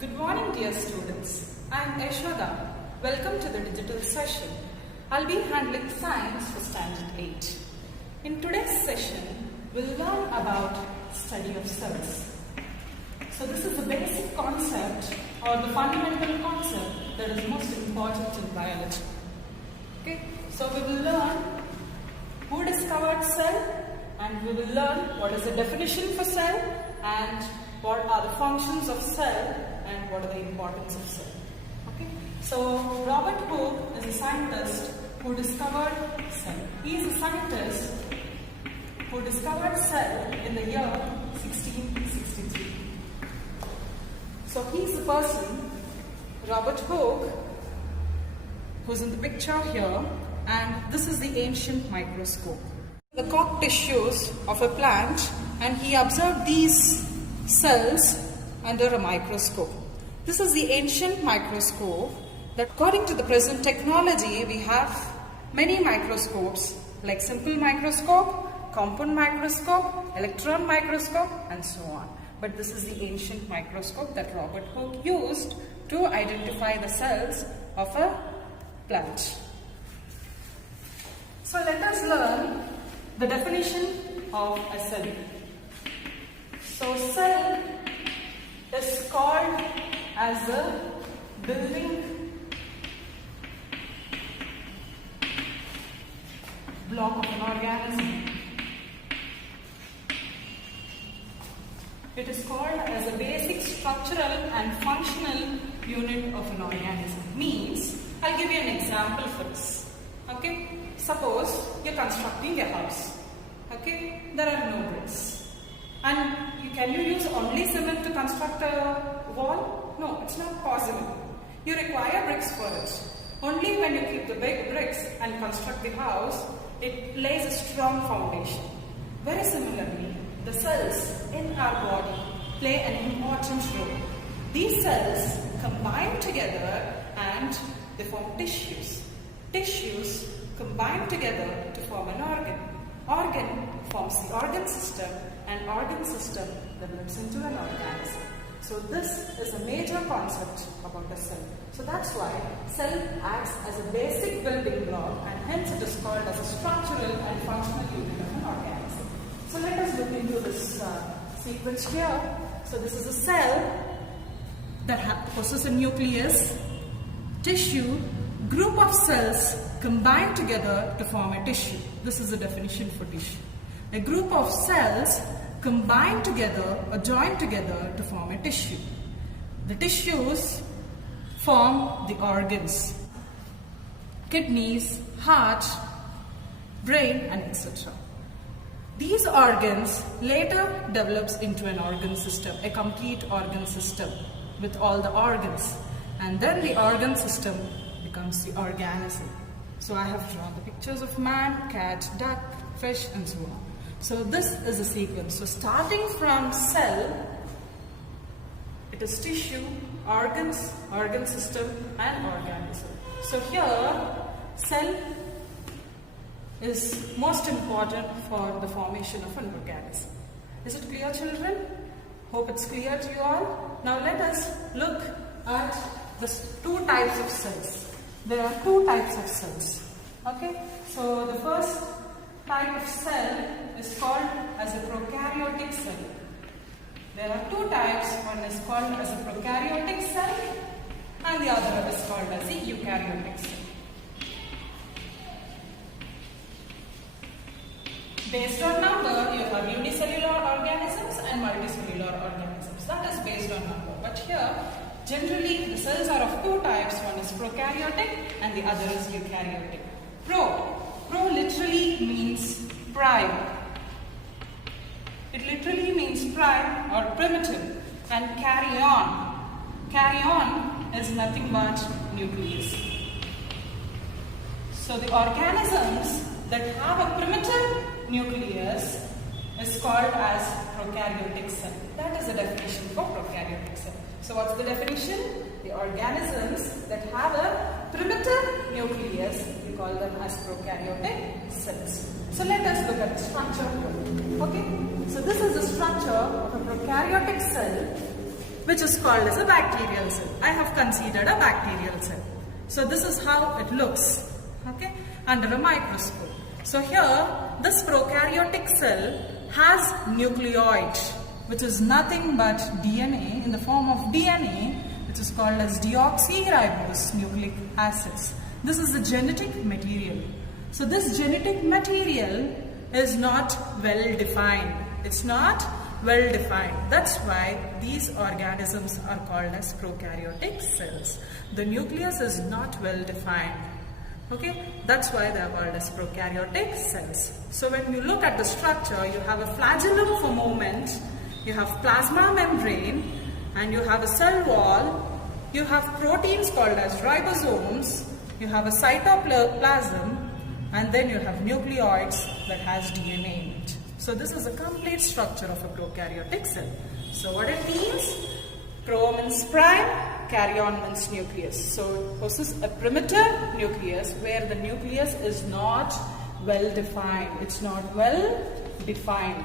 Good morning, dear students. I am Yashoda. Welcome to the digital session. I'll be handling science for Standard 8. In today's session, we'll learn about study of cells. So this is the basic concept or the fundamental concept that is most important in biology. Okay, so we will learn who discovered cell, and we will learn what is the definition for cell and what are the functions of cell and what are the importance of cell. Okay, so Robert Hooke is a scientist who discovered cell. He is a scientist who discovered cell in the year 1663. So he is the person, Robert Hooke, who's in the picture here, and this is the ancient microscope. The cork tissues of a plant, and he observed these cells under a microscope. This is the ancient microscope that, according to the present technology, we have many microscopes like simple microscope, compound microscope, electron microscope, and so on. But this is the ancient microscope that Robert Hooke used to identify the cells of a plant. So let us learn the definition of a cell. So cell is called as a building block of an organism. It is called as a basic structural and functional unit of an organism. Means, I'll give you an example for this. Okay, suppose you're constructing a house. Okay, there are no bricks. And can you use only cement to construct a wall? No, it's not possible. You require bricks for it. Only when you keep the big bricks and construct the house, it lays a strong foundation. Very similarly, the cells in our body play an important role. These cells combine together and they form tissues. Tissues combine together to form an organ. Organ forms the organ system, and organ system develops into an organism. So this is a major concept about a cell. So that's why cell acts as a basic building block, and hence it is called as a structural and functional unit of an organism. So let us look into this sequence here. So this is a cell that possesses a nucleus, tissue, group of cells combine together to form a tissue. This is the definition for tissue. A group of cells combine together or join together to form a tissue. The tissues form the organs, kidneys, heart, brain, and etc. These organs later develops into an organ system, a complete organ system with all the organs. And then the organ system becomes the organism. So I have drawn the pictures of man, cat, duck, fish, and so on. So this is a sequence. So starting from cell, it is tissue, organs, organ system, and organism. So here, cell is most important for the formation of an organism. Is it clear, children? Hope it's clear to you all. Now let us look at the two types of cells. There are two types of cells. Okay, so the first type of cell is called as a prokaryotic cell. There are two types. One is called as a prokaryotic cell, and the other is called as a eukaryotic cell. Based on number, you have unicellular organisms and multicellular organisms. That is based on number. But here, generally, the cells are of two types. One is prokaryotic and the other is eukaryotic. Pro literally means prime. It literally means prime or primitive. And carry on is nothing but nucleus. So the organisms that have a primitive nucleus is called as prokaryotic cell. That is the definition for prokaryotic cell. So what's the definition? The organisms that have a primitive nucleus, we call them as prokaryotic cells. So let us look at the structure. Okay, so this is the structure of a prokaryotic cell. which is called as a bacterial cell. I have considered a bacterial cell. So this is how it looks, okay, under a microscope. So here, this prokaryotic cell has nucleoid, which is nothing but DNA in the form of DNA, which is called as deoxyribose nucleic acids. This is the genetic material. So this genetic material is not well defined. It's not well defined. That's why these organisms are called as prokaryotic cells. The nucleus is not well defined. Okay, that's why they are called as prokaryotic cells. So when you look at the structure, you have a flagellum for movement, you have plasma membrane, and you have a cell wall, you have proteins called as ribosomes, you have a cytoplasm, and then you have nucleoids that has DNA in it. So this is a complete structure of a prokaryotic cell. So what it means? Pro means prime, karyon means nucleus. So this is a primitive nucleus where the nucleus is not well defined. It's not well defined.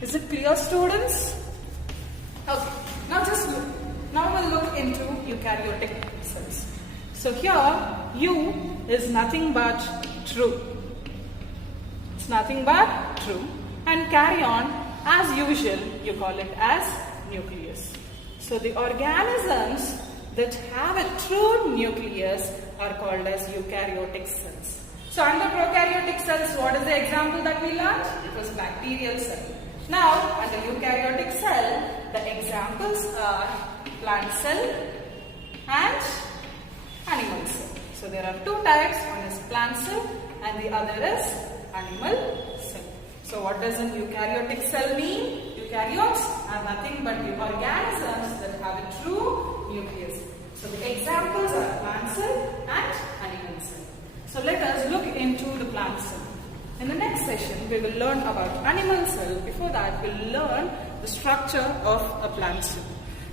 Is it clear, students? Okay. Now just look. Now we'll look into eukaryotic cells. So here U is nothing but true. It's nothing but true. And karyon, as usual, you call it as nucleus. So the organisms that have a true nucleus are called as eukaryotic cells. So under prokaryotic cells, what is the example that we learned? It was bacterial cell. Now under eukaryotic cell, the examples are plant cell and animal cell. So there are two types, one is plant cell and the other is animal cell. So what does a eukaryotic cell mean? Eukaryotes are nothing but the organisms that have a true nucleus. So the examples are plant cell and animal cell. So let us look into the plant cell. In the next session, we will learn about animal cell. Before that, we will learn the structure of a plant cell.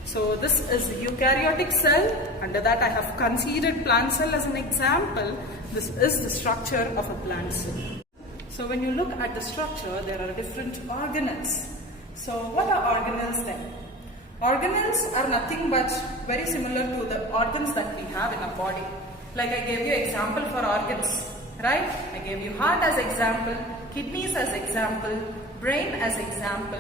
So this is the eukaryotic cell. Under that, I have considered plant cell as an example. This is the structure of a plant cell. So when you look at the structure, there are different organelles. So what are organelles then? Organelles are nothing but very similar to the organs that we have in our body. Like I gave you example for organs, right? I gave you heart as example, kidneys as example, brain as example,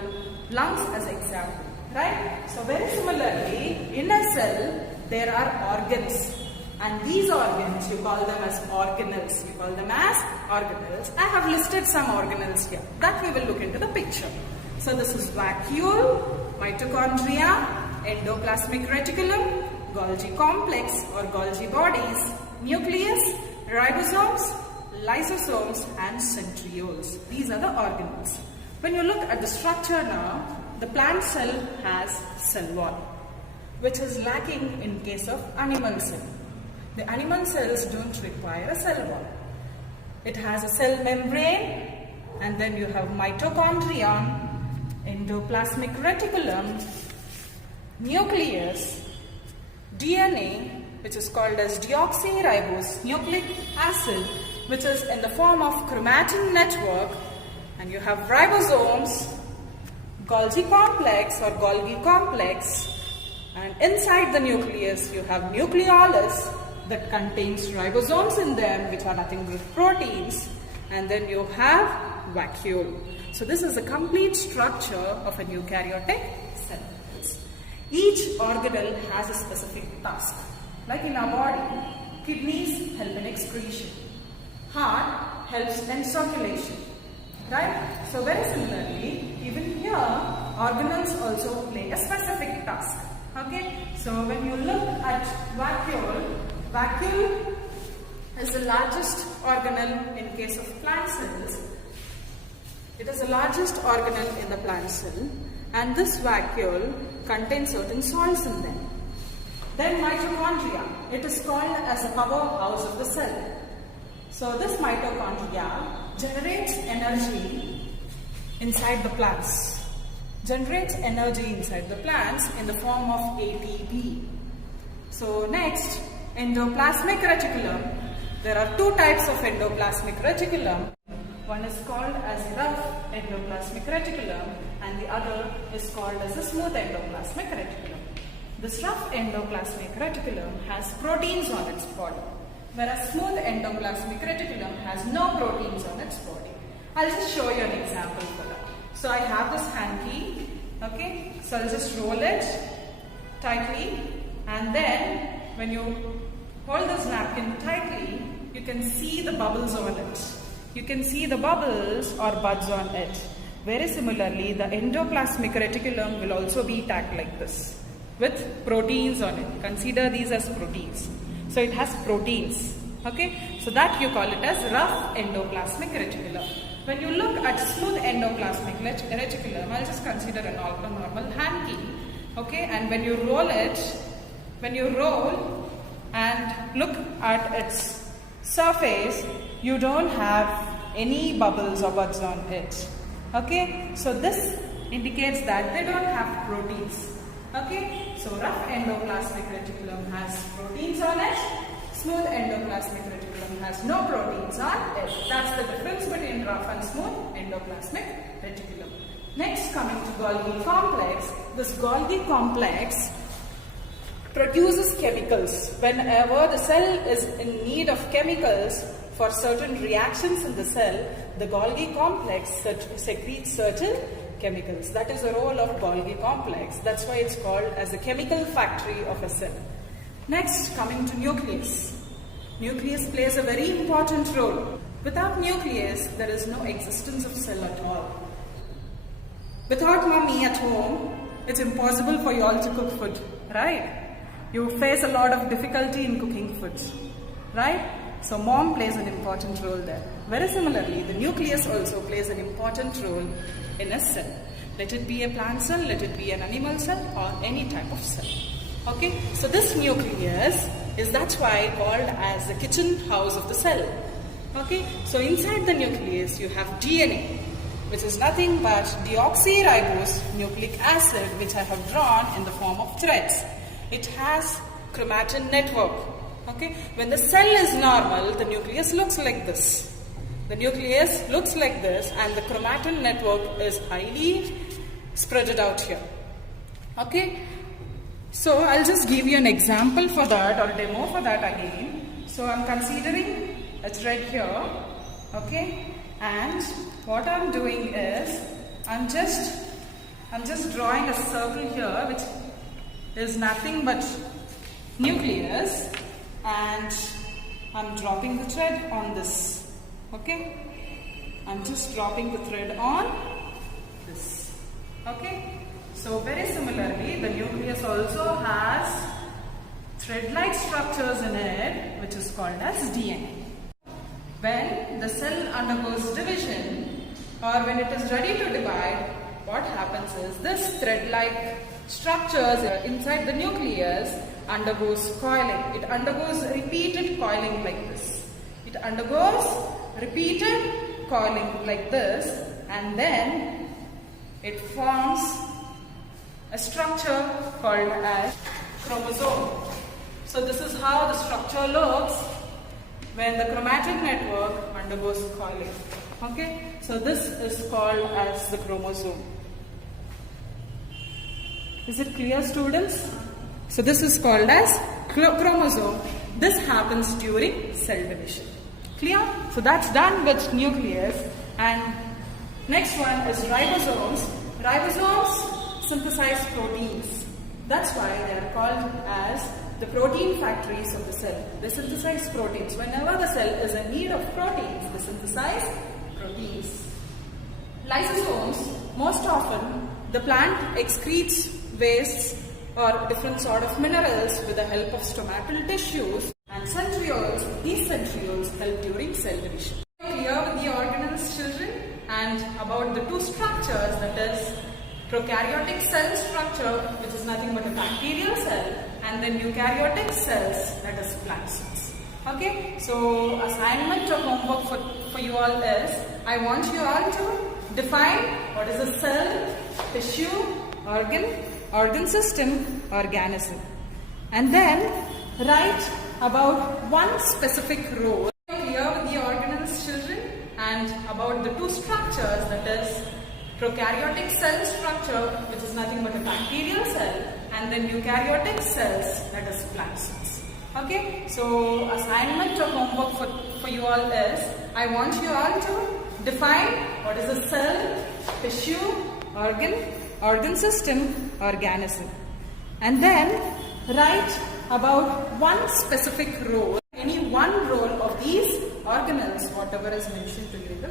lungs as example, right? So very similarly, in a cell, there are organs. And these organs, you call them as organelles. You call them as organelles. I have listed some organelles here. That we will look into the picture. So this is vacuole, mitochondria, endoplasmic reticulum, Golgi complex or Golgi bodies, nucleus, ribosomes, lysosomes and centrioles. These are the organelles. When you look at the structure now, the plant cell has cell wall, which is lacking in case of animal cell. The animal cells don't require a cell wall. It has a cell membrane and then you have mitochondria, endoplasmic reticulum, nucleus, DNA, which is called as deoxyribose nucleic acid, which is in the form of chromatin network, and you have ribosomes, Golgi complex or Golgi complex, and inside the nucleus you have nucleolus that contains ribosomes in them, which are nothing but proteins, and then you have vacuole. So this is a complete structure of a eukaryotic cell. Each organelle has a specific task. Like in our body, kidneys help in excretion, heart helps in circulation, right? So very similarly, even here, organelles also play a specific task. Okay, so when you look at vacuole, vacuole is the largest organelle in case of plant cells. It is the largest organelle in the plant cell, and this vacuole contains certain salts in them. Then mitochondria, it is called as the powerhouse of the cell. So this mitochondria generates energy inside the plants. Generates energy inside the plants in the form of ATP. So next, endoplasmic reticulum. There are two types of endoplasmic reticulum. One is called as rough endoplasmic reticulum and the other is called as a smooth endoplasmic reticulum. This rough endoplasmic reticulum has proteins on its body, whereas smooth endoplasmic reticulum has no proteins on its body. I'll just show you an example for that. So I have this hanky, okay, so I'll just roll it tightly, and then when you hold this napkin tightly, you can see the bubbles on it. You can see the bubbles or buds on it. Very similarly, the endoplasmic reticulum will also be tacked like this with proteins on it. Consider these as proteins. So it has proteins, okay? So that you call it as rough endoplasmic reticulum. When you look at smooth endoplasmic reticulum, I'll just consider a normal hanky, okay? And when you roll it, when you roll and look at its surface, you don't have any bubbles or buds on it, okay? So this indicates that they don't have proteins, okay? So rough endoplasmic reticulum has proteins on it. Smooth endoplasmic reticulum has no proteins on it. That's the difference between rough and smooth endoplasmic reticulum. Next, coming to Golgi complex. This Golgi complex produces chemicals. Whenever the cell is in need of chemicals for certain reactions in the cell, the Golgi complex secretes certain chemicals. That is the role of Golgi complex. That's why it's called as the chemical factory of a cell. Next, coming to nucleus. Nucleus plays a very important role. Without nucleus, there is no existence of cell at all. Without mommy at home, it's impossible for you all to cook food, right? You face a lot of difficulty in cooking food, right? So mom plays an important role there. Very similarly, the nucleus also plays an important role in a cell. Let it be a plant cell, let it be an animal cell, or any type of cell. Okay, so this nucleus is that's why called as the kitchen house of the cell. Okay, so inside the nucleus you have DNA, which is nothing but deoxyribose nucleic acid, which I have drawn in the form of threads. It has chromatin network. Okay, when the cell is normal, the nucleus looks like this. The nucleus looks like this, and the chromatin network is highly spread out here. Okay. So I'll just give you an example for that or demo for that again. So I'm considering a thread here, okay, and what I'm doing is I'm just drawing a circle here, which is nothing but nucleus, and I'm dropping the thread on this, okay. I'm just dropping the thread on this, okay. So very similarly, the nucleus also has thread-like structures in it, which is called as DNA. When the cell undergoes division, or when it is ready to divide, what happens is this thread-like structures inside the nucleus undergoes coiling. It undergoes repeated coiling like this. It undergoes repeated coiling like this, and then it forms a structure called as chromosome. So this is how the structure looks when the chromatin network undergoes coiling. Okay, so this is called as the chromosome. Is it clear, students? So this is called as chromosome. This happens during cell division. Clear? So that's done with nucleus. And next one is ribosomes. Ribosomes synthesize proteins. That's why they are called as the protein factories of the cell. They synthesize proteins. Whenever the cell is in need of proteins, they synthesize proteins. Lysosomes, most often the plant excretes wastes or different sort of minerals with the help of stomatal tissues, and centrioles, these centrioles help during cell division. Clear with the organelles, children? And about the two structures, that is prokaryotic cell structure, which is nothing but a bacterial cell, and then eukaryotic cells, that is plant cells. Okay, so assignment or homework for you all is, I want you all to define what is a cell, tissue, organ system, organism, and then write about one specific role. Clear with the organelles, children? And about the two structures, that is prokaryotic cell structure, which is nothing but a bacterial cell, and then eukaryotic cells, that is plant cells. Okay, so assignment or homework for you all is, I want you all to define what is a cell, tissue, organ system, organism, and then write about one specific role, any one role of these organelles, whatever is mentioned to you.